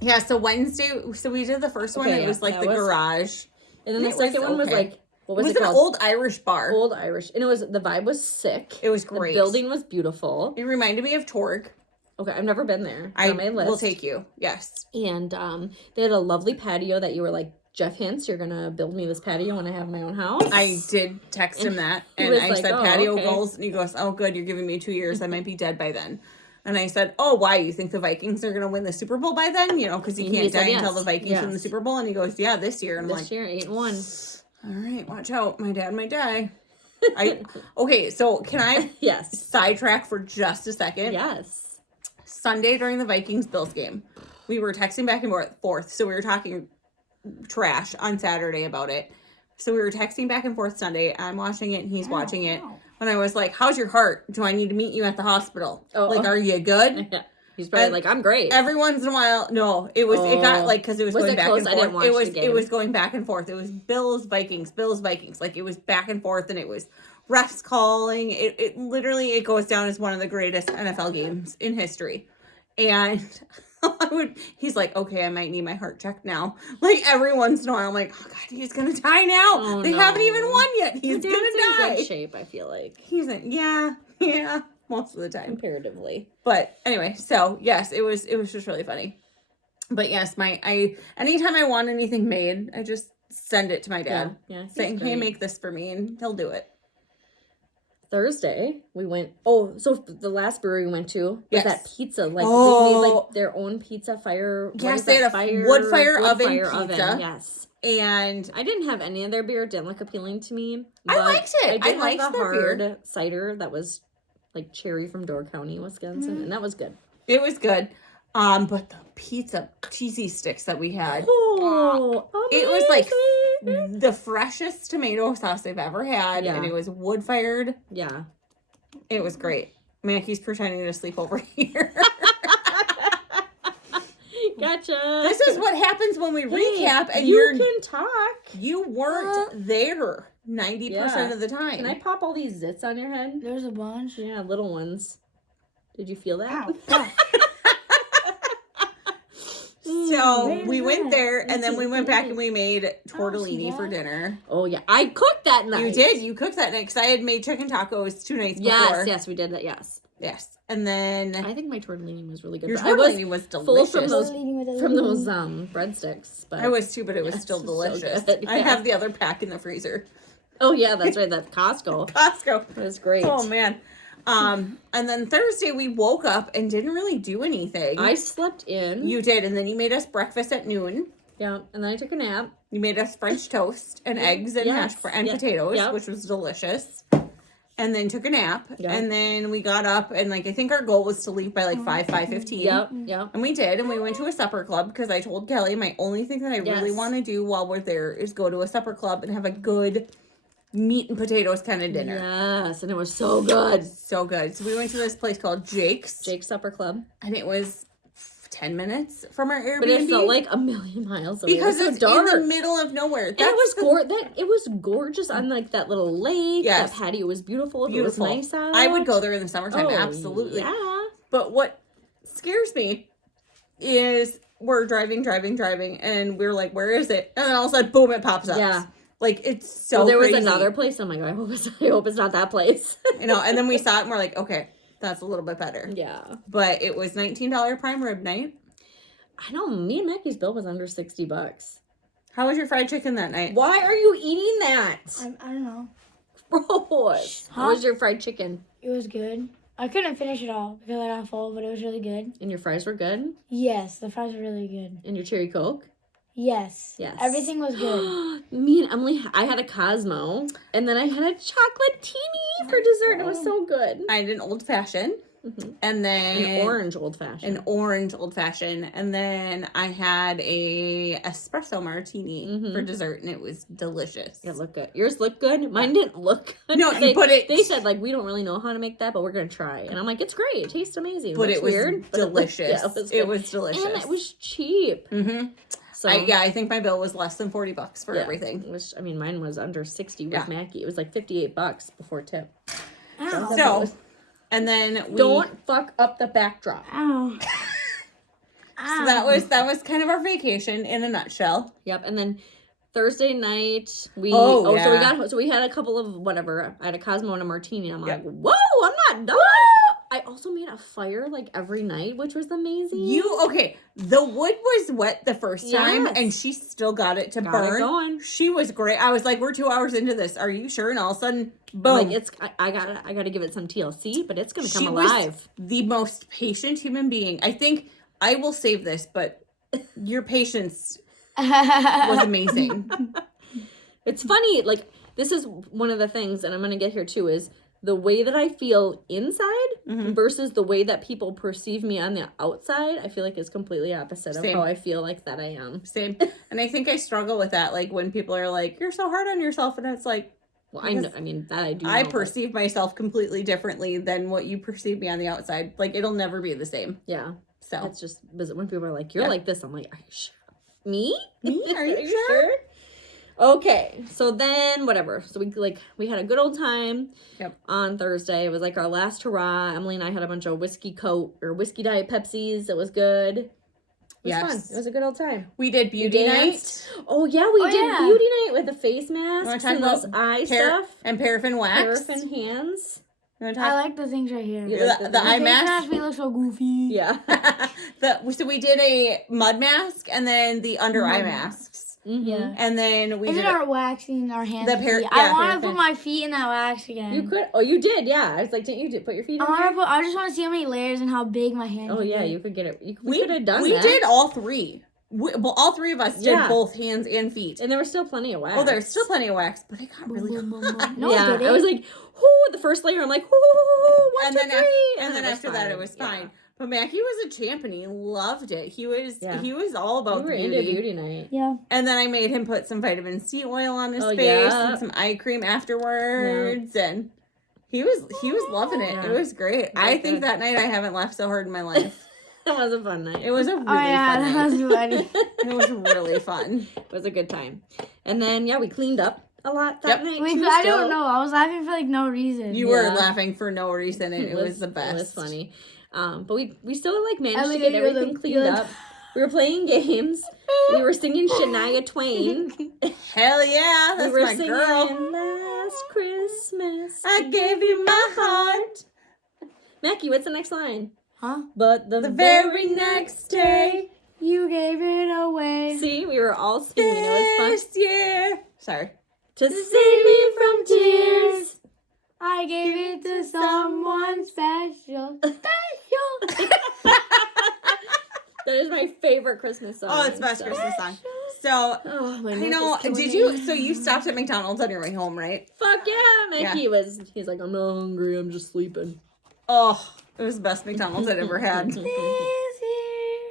yeah, so Wednesday, so we did the first one. It was like the garage, and then the second one was like. What was it called? An old Irish bar. Old Irish. And the vibe was sick. It was great. The building was beautiful. It reminded me of Torg. Okay, I've never been there. It's on my list. Will take you. Yes. And they had a lovely patio that you were like, Jeff Hintz, you're going to build me this patio when I have my own house. I did text him that. And I said, patio goals. And he goes, oh, good. You're giving me 2 years. I might be dead by then. And I said, oh, why? You think the Vikings are going to win the Super Bowl by then? You know, because you can't die until the Vikings win the Super Bowl. And he goes, yeah, this year. And I'm this year, 8-1. All right, watch out. My dad might die. Okay, so can I sidetrack for just a second? Yes. Sunday during the Vikings-Bills game, we were texting back and forth. So we were talking trash on Saturday about it. So we were texting back and forth Sunday. I'm watching it and he's watching it. And I was like, how's your heart? Do I need to meet you at the hospital? Are you good? Yeah. He's probably like, I'm great. Every once in a while, no, it got like, because it was going back and forth. I didn't watch the game. It was going back and forth. It was Bills, Vikings. Like, it was back and forth, and it was refs calling. It literally goes down as one of the greatest NFL games in history. And he's like, okay, I might need my heart checked now. Like, every once in a while, I'm like, oh God, he's gonna die now. They haven't even won yet. He's gonna die. In good shape, I feel like. Yeah. Most of the time. Comparatively. But anyway, so yes, it was just really funny. But yes, anytime I want anything made, I just send it to my dad. Yeah. Saying, hey, make this for me, and he'll do it. Thursday, we went, so the last brewery we went to was that pizza. Like, they made like their own pizza fire. Yes, they had a wood fire oven pizza. Yes. And I didn't have any of their beer. It didn't look appealing to me. I liked it. I liked the hard beer. Cider that was like cherry from Door County, Wisconsin, and that was good. It was good. But the pizza cheesy sticks that we had, it was like the freshest tomato sauce I've ever had, and it was wood fired. Yeah, it was great. Mackie's pretending to sleep over here. Gotcha. This is what happens when we recap, and you can talk. You weren't there 90% of the time. Can I pop all these zits on your head? There's a bunch. Yeah, little ones. Did you feel that? Ow. So we went there, and then we went back and we made tortellini for dinner. Oh yeah, I cooked that night. You did. You cooked that night because I had made chicken tacos 2 nights before. Yes, we did that. Yes. And then I think my tortellini was really good. Your tortellini was delicious. Full from those breadsticks. But I was too, but it was still delicious. So I have the other pack in the freezer. Oh yeah, that's right. That's Costco. It was great. Oh man. And then Thursday we woke up and didn't really do anything. I slept in. You did, and then you made us breakfast at noon. Yeah, and then I took a nap. You made us French toast and eggs and potatoes, which was delicious. And then took a nap, and then we got up, and like I think our goal was to leave by like 5:15. Yep. And we did, and we went to a supper club because I told Kelly my only thing that I really want to do while we're there is go to a supper club and have a good meat and potatoes kind of dinner. Yes, and it was so good. So good. So we went to this place called Jake's Supper Club. And it was 10 minutes from our Airbnb. But it felt like a million miles away. Because it was it's so dark. in the middle of nowhere. And it was gorgeous on like that little lake. Yes. That patio was beautiful. Beautiful. It was nice out. I would go there in the summertime, Oh, absolutely. Yeah. But what scares me is we're driving, and we're like, where is it? And then all of a sudden, boom, it pops up. Yeah. Like, it's so Well, there was crazy. another place. I'm like, I hope it's not that place. And then we saw it and we're like, okay, that's a little bit better. Yeah. But it was $19 prime rib night. I know, me and Mackie's bill was under $60. How was your fried chicken that night? Why are you eating that? I don't know. Bro, how was your fried chicken? It was good. I couldn't finish it all because I got full, but it was really good. And your fries were good? Yes, the fries were really good. And your cherry Coke? Yes. Yes. Everything was good. Me and Emily, I had a Cosmo, and then I had a chocolatini for dessert. It was so good. I had an old fashioned. Mm-hmm. And then An orange old fashioned. And then I had a espresso martini for dessert, and it was delicious. It looked good. Yours looked good. Mine didn't look good. No, they said like we don't really know how to make that, but we're gonna try. And I'm like, it's great. It tastes amazing. But it was weird, delicious. But it was delicious. And it was cheap. Mm-hmm. So I think my bill was less than $40 for everything. Which mine was under 60 with Yeah. Mackie. It was like $58 before tip. Ow. So, and then we Don't fuck up the backdrop. Ow. So that was kind of our vacation in a nutshell. Yep. And then Thursday night so we had a couple of whatever. I had a Cosmo and a martini. I'm like, whoa, I'm not done. I also made a fire like every night, which was amazing. The wood was wet the first time, Yes. and she still got it to burn. It going. She was great. I was like, we're 2 hours into this. Are you sure? And all of a sudden, boom. Like I gotta give it some TLC, but it's gonna come She alive. was the most patient human being. I think I will save this, but your patience was amazing. It's funny, like this is one of the things, and I'm gonna get here too, is the way that I feel inside versus the way that people perceive me on the outside. I feel like is completely opposite of how I feel like that I am. Same. And I think I struggle with that. Like when people are like, "You're so hard on yourself," and it's like, well, I know, that I do. I perceive myself completely differently than what you perceive me on the outside. Like it'll never be the same. Yeah. So it's just when people are like, "You're like this," I'm like, "Are you sure? Me? Are you sure?" Okay, so then whatever. So we had a good old time. Yep. On Thursday, it was like our last hurrah. Emily and I had a bunch of whiskey diet Pepsis. It was good. It was fun. It was a good old time. We did beauty night. Oh yeah, we did beauty night with the face masks and those eye stuff and paraffin wax, paraffin hands. I like the things right here. The eye mask. We look so goofy. Yeah. So we did a mud mask and then the under eye masks. Mm-hmm. Yeah. And then we did our waxing our hands. I want to put my feet in that wax again. You could. Oh, you did. Yeah. I was like, didn't you put your feet in there? I just want to see how many layers and how big my hands. Oh yeah, you could get it. We could have done that. We did all three. All three of us did both hands and feet. And there was still plenty of wax. Well, there's still plenty of wax, but it got really No, yeah, I was like, "Whoo!" The first layer, I'm like, "Whoo!" And then after that, it was fine. But Mackie was a champ and he loved it. He was all about we were beauty. into beauty night. Yeah. And then I made him put some vitamin C oil on his face and some eye cream afterwards, and he was loving it. Yeah. It was great. I think that night I haven't laughed so hard in my life. It was a fun night. It was a really fun night. That was funny. It was really fun. It was a good time. And then we cleaned up a lot that night. I don't know. I was laughing for no reason. You were laughing for no reason, and it was the best. It was funny. But we still managed to get everything cleaned up. We were playing games. We were singing Shania Twain. Hell yeah, that's my girl. Last Christmas, I gave you my heart. Mackie, what's the next line? Huh? But the very next day, you gave it away. See, we were all singing. It was fun. Year. Sorry. To save me from tears, I gave it to someone special. That is my favorite Christmas song. Oh, it's the best Christmas song. So, I know, so you stopped at McDonald's on your way home, right? Fuck yeah, he's like, I'm not hungry, I'm just sleeping. Oh, it was the best McDonald's I'd ever had.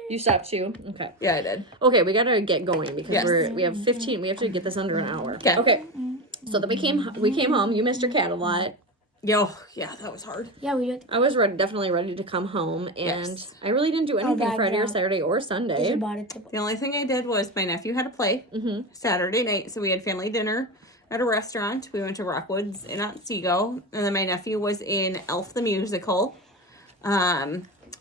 You stopped too? Okay. Yeah, I did. Okay, we gotta get going because we have 15, we have to get this under an hour. Okay. So then we came home, you missed your cat a lot. Yo, yeah, that was hard. Yeah, we did. I was definitely ready to come home, and Yes. I really didn't do anything bad Friday or job. Saturday or It's Sunday. about it. The only thing I did was my nephew had a play Saturday night, so we had family dinner at a restaurant. We went to Rockwood's in Otsego, and then my nephew was in Elf the Musical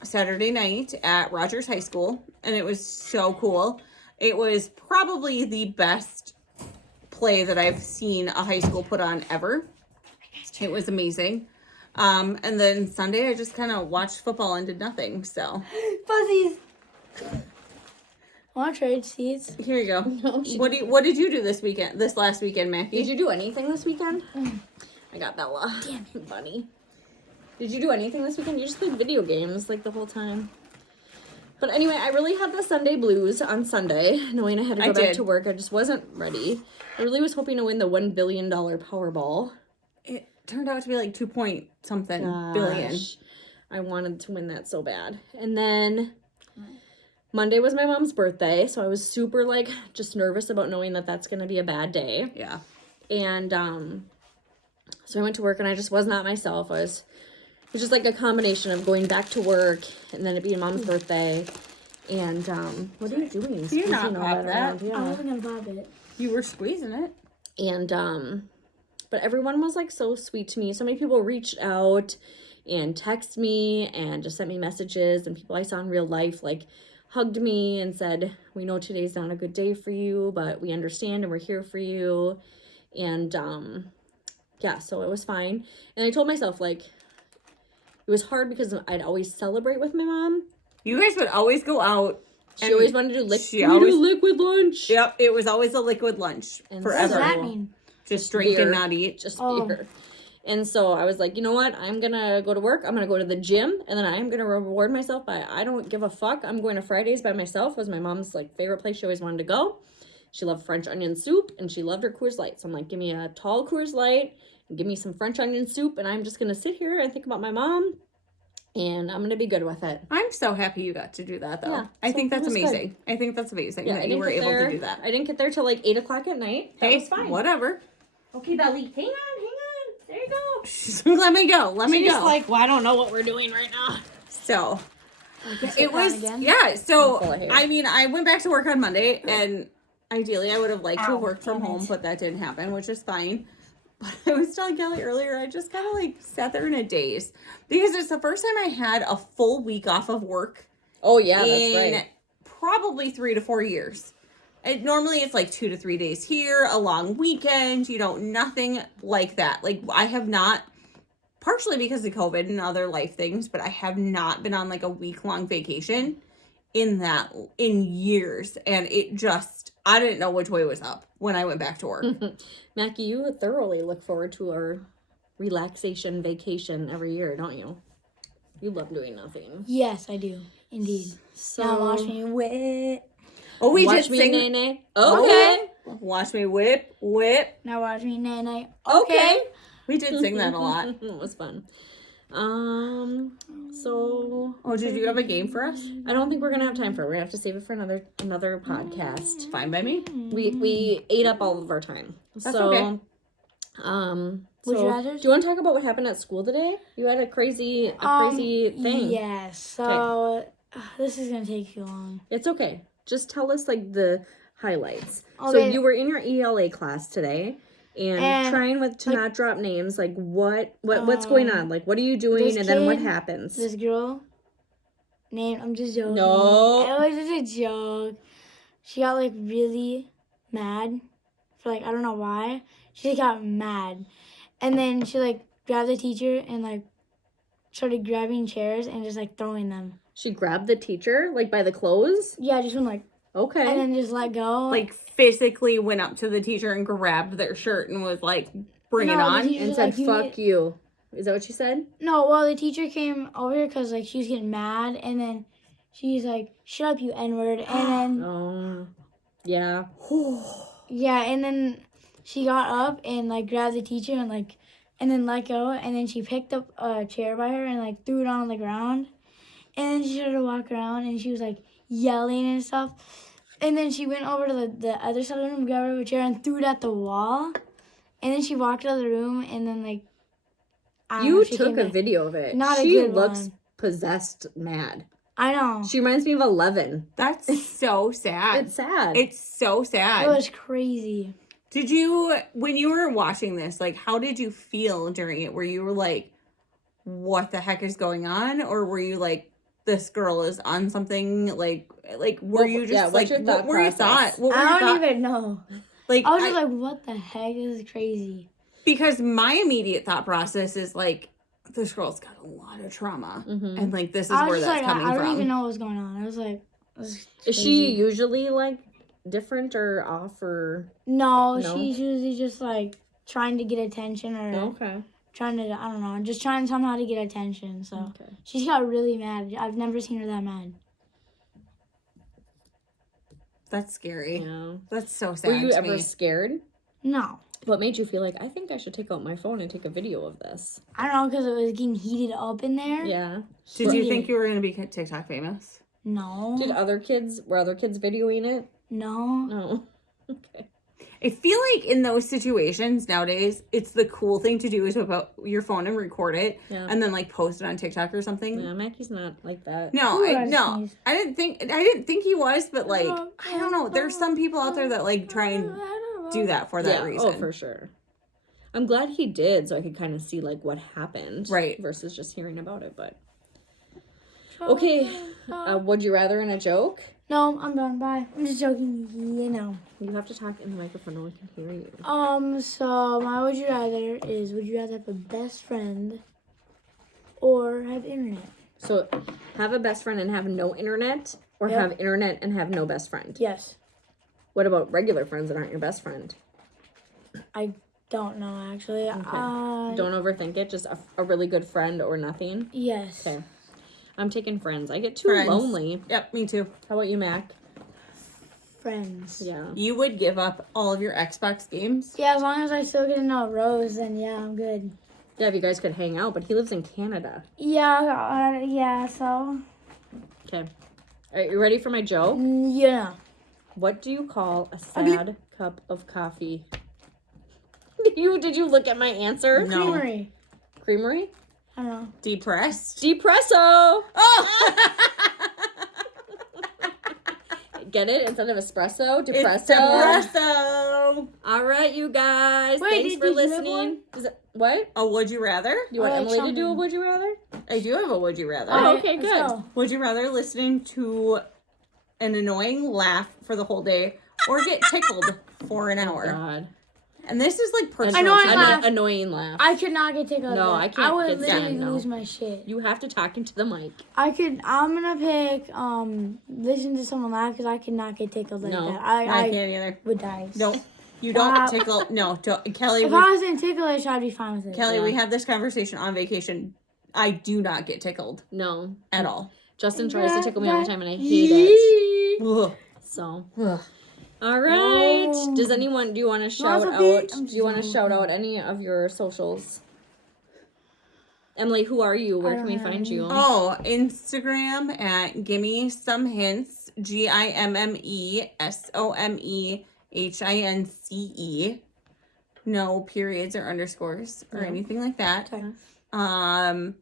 Saturday night at Rogers High School, and it was so cool. It was probably the best play that I've seen a high school put on ever. It was amazing. And then Sunday I just kind of watched football and did nothing. So Fuzzies. Want to trade seats? here you go. No, What did you do this last weekend, Mackie? Did you do anything this weekend? I got Bella. Damn Bunny. Did you do anything this weekend? You just played video games like the whole time. But anyway, I really had the Sunday blues on Sunday, knowing I had to go back to work. I just wasn't ready. I really was hoping to win the $1 billion Powerball. It turned out to be like 2-point-something billion. I wanted to win that so bad. And then Monday was my mom's birthday, so I was super like just nervous about knowing that that's going to be a bad day. Yeah. And so I went to work and I just was not myself. It was just like a combination of going back to work and then it being mom's birthday. And what are you doing? You're not pop that. Yeah. I wasn't gonna pop it. You were squeezing it. And but everyone was like so sweet to me. So many people reached out and texted me and just sent me messages, and people I saw in real life like hugged me and said, we know today's not a good day for you, but we understand and we're here for you. And yeah, so it was fine. And I told myself like it was hard because I'd always celebrate with my mom. You guys would always go out. She always wanted to do liquid lunch. Yep, it was always a liquid lunch And What does forever. that mean? Just drink Beer. and not eat. Just Oh. beer. And so I was like, you know what? I'm going to go to work. I'm going to go to the gym. And then I'm going to reward myself by, I don't give a fuck. I'm going to Fridays by myself. It was my mom's like favorite place she always wanted to go. She loved French onion soup and she loved her Coors Light. So I'm like, give me a tall Coors Light and give me some French onion soup. And I'm just going to sit here and think about my mom. And I'm going to be good with it. I'm so happy you got to do that, though. Yeah, I so think that's it was amazing. I think that's amazing Yeah, that you were able to do that. I didn't get there till like 8 o'clock at night. That Hey, was fine. whatever. Okay, Belly. Hang on. There you go. Let me go. Let me She's go. like, well, I don't know what we're doing right now. So It it was, again? yeah. So, full of hair. I mean, I went back to work on Monday, and ideally I would have liked to have Ow, worked from damn home, it. but that didn't happen, which is fine. But I was telling Kelly earlier, I just kind of like sat there in a daze because it's the first time I had a full week off of work Oh, yeah, that's in right. probably 3 to 4 years. Normally it's like 2 to 3 days here, a long weekend, nothing like that. Like I have not, partially because of COVID and other life things, but I have not been on like a week-long vacation in years. And it just, I didn't know which way was up when I went back to work. Mackie, you thoroughly look forward to our relaxation vacation every year, don't you? You love doing nothing. Yes, I do. Indeed. So Now watch me whip. Oh, we watch did me, sing. nay, nay. Okay. Watch me whip, whip. Now watch me nay nay. Okay. We did sing that a lot. It was fun. So Oh, did you have a game for us? I don't think we're gonna have time for it. We're gonna have to save it for another podcast. Fine by me. We ate up all of our time. That's so okay. Would so you rather? do you want to talk about what happened at school today? You had a crazy thing. Yes. So this is gonna take too long. It's okay. Just tell us like the highlights. So Okay. you were in your ELA class today and trying to not drop names. Like what's going on? Like what are you doing this and then what kid- happens? This girl named, I'm just joking. No. It was just a joke. She got like really mad for like I don't know why. She got mad, and then she like grabbed the teacher and like started grabbing chairs and just like throwing them. She grabbed the teacher like by the clothes. Yeah, just went like Okay. and then just let go. Like physically went up to the teacher and grabbed their shirt and was like, bring it No, the on. teacher- and said, like, you "Fuck need- you." Is that what she said? No, well, the teacher came over here because, like, she was getting mad, and then she's like, shut up, you N-word, and then, Oh. Yeah. yeah, and then she got up and, like, grabbed the teacher and, like, and then let go, and then she picked up a chair by her and, like, threw it on the ground, and then she started to walk around, and she was, like, yelling and stuff, and then she went over to the other side of the room, grabbed her chair, and threw it at the wall, and then she walked out of the room, and then, like, You took a video of it. Not a she good looks one. possessed mad. I know. She reminds me of 11. That's so sad. It's sad. It's so sad. It was crazy. Did you, when you were watching this, like, how did you feel during it? Were you like, what the heck is going on? Or were you like, this girl is on something? Like, were you just like, what were your thoughts? I don't even know. Like, I was just like, what the heck? This is crazy. Because my immediate thought process is like, this girl's got a lot of trauma. Mm-hmm. And like, this is where that's coming from. I don't even know what's going on. I was like, is she usually like different or off or? No, she's usually just like trying to get attention or Okay. trying to, I don't know, just trying somehow to get attention. So she's got really mad. I've never seen her that mad. That's scary. Yeah. That's so sad. Were you ever scared? No. What made you feel like, I think I should take out my phone and take a video of this? I don't know, because it was getting heated up in there. Yeah. Did you think you were going to be TikTok famous? No. Oh. Were other kids videoing it? No. No. Okay. I feel like in those situations nowadays, it's the cool thing to do is whip out your phone and record it and then like post it on TikTok or something. Yeah, Mackie's not like that. No, I didn't think he was, but like, I don't know. There's some people out there that like try and do that for that reason. Oh, for sure. I'm glad he did, so I could kind of see like what happened, right? Versus just hearing about it. But okay, would you rather in a joke? No, I'm done. Bye. I'm just joking. You know. You have to talk in the microphone. No one can hear you. So my would you rather is: would you rather have a best friend or have internet? So, have a best friend and have no internet, or have internet and have no best friend? Yes. What about regular friends that aren't your best friend? I don't know, actually. Okay. Don't overthink it. Just a really good friend or nothing? Yes. Okay. I'm taking friends. I get too lonely. Yep, me too. How about you, Mac? Friends. Yeah. You would give up all of your Xbox games? Yeah, as long as I still get to know Rose, then yeah, I'm good. Yeah, if you guys could hang out, but he lives in Canada. Yeah, so. Okay. Are you ready for my joke? Yeah. What do you call a sad cup of coffee? Did you look at my answer? No. Creamery. Creamery? I don't know. Depressed? Depresso! Oh! Get it? Instead of espresso, depresso. It's depresso. All right, you guys. Wait, Thanks did for you have listening. one? Is it, what? A would you rather? You want like Emily to do a something. would you rather? I do have a would you rather. Oh, okay, Let's good. go. Would you rather listening to an annoying laugh for the whole day or get tickled for an hour? God. And this is like personal. Annoying to me. laugh. Annoying laugh. I could not get tickled. No, at that. I can't I would get literally stand, no. lose my shit. You have to talk into the mic. I'm gonna pick listen to someone laugh because I cannot get tickled like No, that. I can't either. Would die. No, you don't tickle. No, Kelly. If I wasn't ticklish, I'd be fine with it. Kelly, we had this conversation on vacation. I do not get tickled No. at all. Justin tries to tickle me all the time and I hate it. Ugh. So. Ugh. All right. Do you want to shout Lots of out? feet. Do you want to shout out any of your socials? Emily, who are you? Where can we find you? Oh, Instagram at Gimme Some Hints. GIMMESOMEHINCE. No periods or underscores or anything like that. Okay.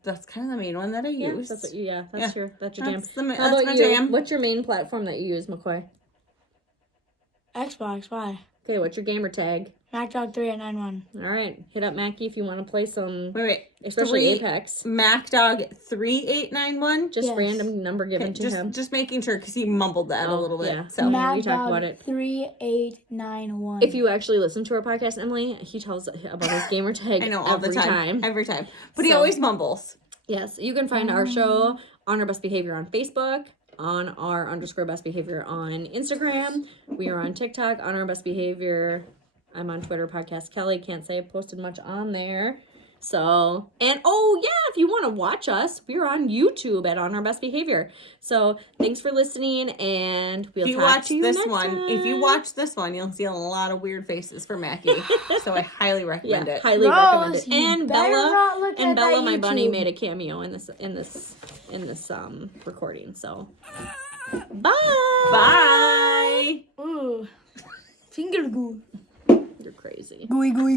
That's kind of the main one that I use. That's your jam. That's How my about jam. you? What's your main platform that you use, McCoy? Xbox. Why? Okay, what's your gamer tag? MacDog3891. All right, hit up Mackie if you want to play some, Wait. especially Apex. MacDog3891. Just Yes. random number given to him. Just making sure because he mumbled that a little bit. Yeah. So we talked about it. MacDog3891. If you actually listen to our podcast, Emily, he tells about his gamer tag I know all every the time. Every time. But he So- always mumbles. Yes, you can find our show on our best behavior on Facebook, on our _best behavior on Instagram. We are on TikTok on our best behavior. I'm on Twitter, Podcast Kelly. Can't say I posted much on there. So, and oh yeah, if you want to watch us, we're on YouTube at On Our Best Behavior. So thanks for listening, and we'll talk to you next time. If you watch this one, you'll see a lot of weird faces for Mackie. So I highly recommend it. Highly Rose, recommend it. you And better Bella, not look at that my bunny, YouTube. made a cameo in this recording. So, bye. Bye. Ooh. Finger goo. You're crazy. Gooey gooey.